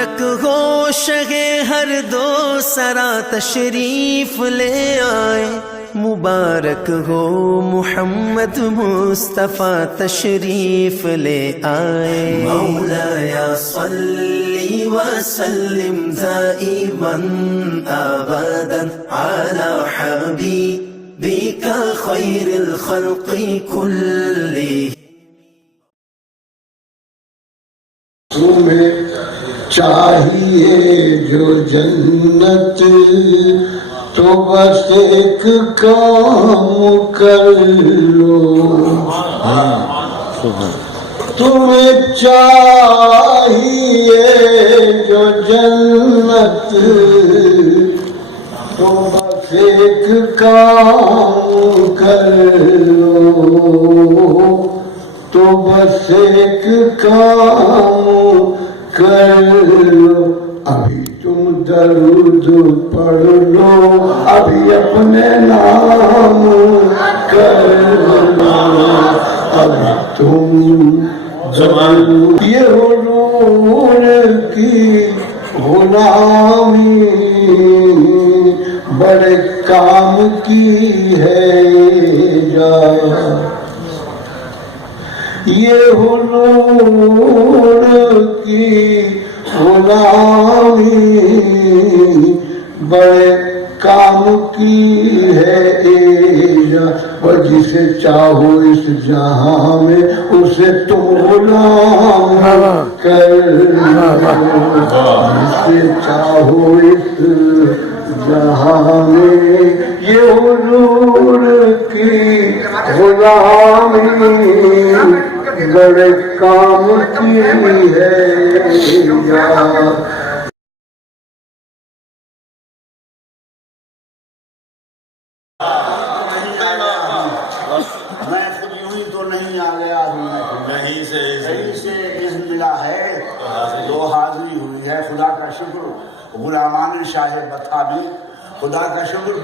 مبارک ہو شہ ہر دو سرا تشریف لے آئے، مبارک ہو محمد مصطفیٰ تشریف لے آئے۔ مولایا صلی وسلم دائما ابدا علی حبیبک خیر الخلق کلہم۔ تمہیں چاہیے جو جنت، تو بس ایک کام کر لو۔ تمہیں چاہیے جو جنت، تو بس ایک کام کر لو، تو بس ایک کام کر لو۔ ابھی تم درود پڑھ لو، ابھی اپنے نام کر لو، ابھی تم درود۔ یہ حضور کی غلامی بڑے کام کی ہے جا، یہ حضور کی غلامی بڑے کام کی ہے ایجاد، اور جسے چاہو اس جہاں میں اسے تم غلام کر لو، جسے چاہو اس جہاں میں یہ حضور کی غلامی بڑے کام کی ہے یاد۔ میں خود یوں ہی تو نہیں آ گیا، کہیں سے اذن ملا ہے، دو حاضری ہوئی ہے۔ خدا کا شکر غلامان شاہ بطحہ میں، خدا کا شکر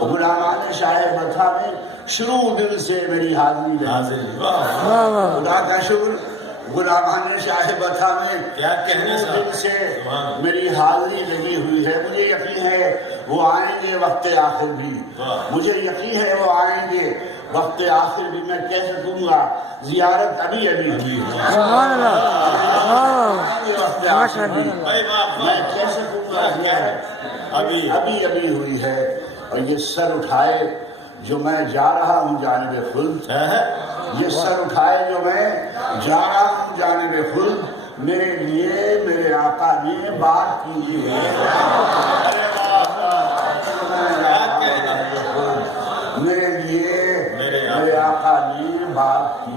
غلامان شاہ بطحہ میں شروع دل سے میری حاضری ہے۔ خدا کا شکر غلامان شاہ بطحہ میں شروع دل سے میری حاضری لگی ہوئی ہے۔ مجھے یقین ہے وہ آئیں گے وقت آخر بھی، مجھے یقین ہے وہ آئیں گے وقت آخر بھی۔ میں کہہ سکوں گا زیارت ابھی ابھی ہوئی ہے، میں کہہ سکوں گا زیارت ابھی ابھی ہوئی ہے۔ اور یہ سر اٹھائے جو میں جا رہا ہوں جانب خلد، یہ سر اٹھائے جو میں جا رہا ہوں جانب خلد، میرے لیے میرے آقا نے بات کی ہے، میرے لیے میرے آقا نے بات کی ہے۔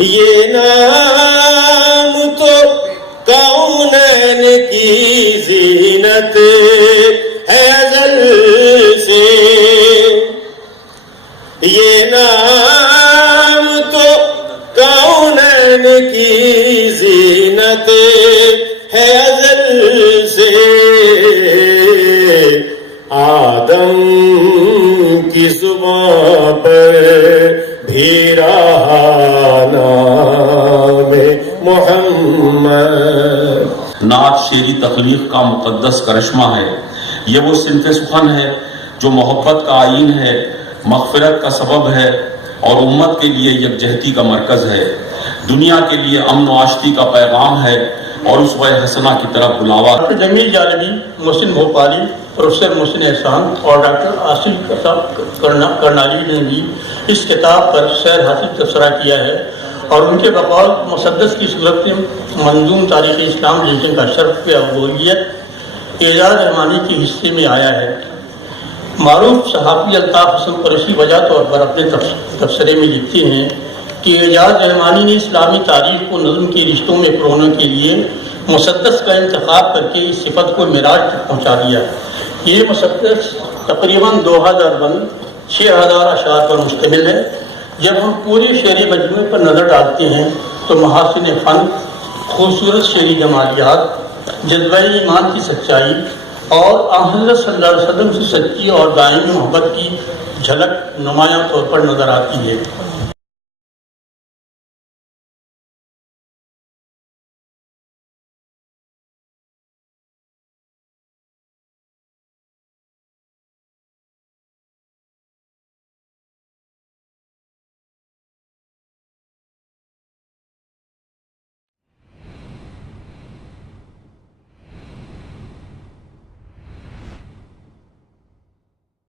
یہ نام تو کونین کی زینت ہے ازل سے، یہ نام تو کونین کی زینت ہے ازل سے، آدم کی زبان پر بھی رہا نام محمد۔ نعت شعری تخلیق کا مقدس کرشمہ ہے، یہ وہ صنف سخن ہے جو محبت کا آئین ہے، مغفرت کا سبب ہے اور امت کے لیے یکجہتی کا مرکز ہے، دنیا کے لیے امن و آشتی کا پیغام ہے اور اسوہ حسنہ کی طرف بلاوا۔ ڈاکٹر جمیل جانبی، محسن بھوپالی، پروفیسر محسن احسان اور ڈاکٹر آصف کرنالی نے بھی اس کتاب پر سیر حاصل تبصرہ کیا ہے اور ان کے بقول مسدس کی صورت میں منظوم تاریخ اسلام لکھنے کا شرف اولویت اعجاز رحمانی کے حصے میں آیا ہے۔ معروف صحافی الطاف حسن قریشی وجہ طور پر اپنے تبصرے میں لکھتے ہیں کہ اعجاز رحمانی نے اسلامی تاریخ کو نظم کے رشتوں میں پرونے کے لیے مسدس کا انتخاب کر کے اس صفت کو معراج تک پہنچا دیا۔ یہ مسدس تقریباً 2000 بند 6000 اشعار پر مشتمل ہے۔ جب ہم پورے شعری مجموعے پر نظر ڈالتے ہیں تو محاسن فن خوبصورت شعری جمالیات، جذبہ ایمان کی سچائی اور حضرت صلی اللہ علیہ وسلم سے سچی اور دائمی محبت کی جھلک نمایاں طور پر نظر آتی ہے۔